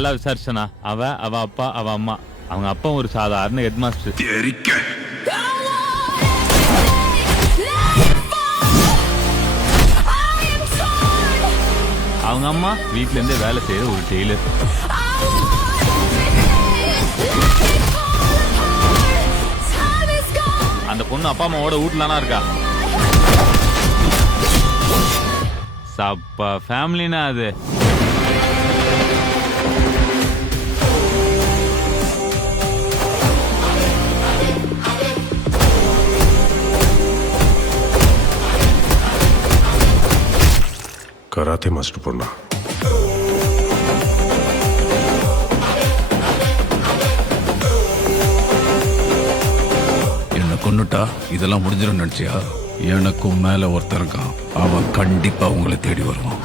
நல்லா விசாரிச்சனா அவ அப்பா அவ அம்மா. அவங்க அப்பா ஒரு சாதாரண ஹெட் மாஸ்டர். அவங்க அம்மா வீட்ல இருந்தே வேலை செய்யற ஒரு டெய்லர். அந்த பொண்ணு அப்பா அம்மாவோட வீட்டுலனா இருக்கா. சப்பா ஃபேமிலினா அது. கராத்தே மாஸ்டர் பொண்ணா? என்ன கொன்னுட்டா இதெல்லாம் முடிஞ்சிடும் நினைச்சியா? எனக்கும் மேல ஒருத்தர் இருக்கான், அவன் கண்டிப்பா உங்களை தேடி வருவான்.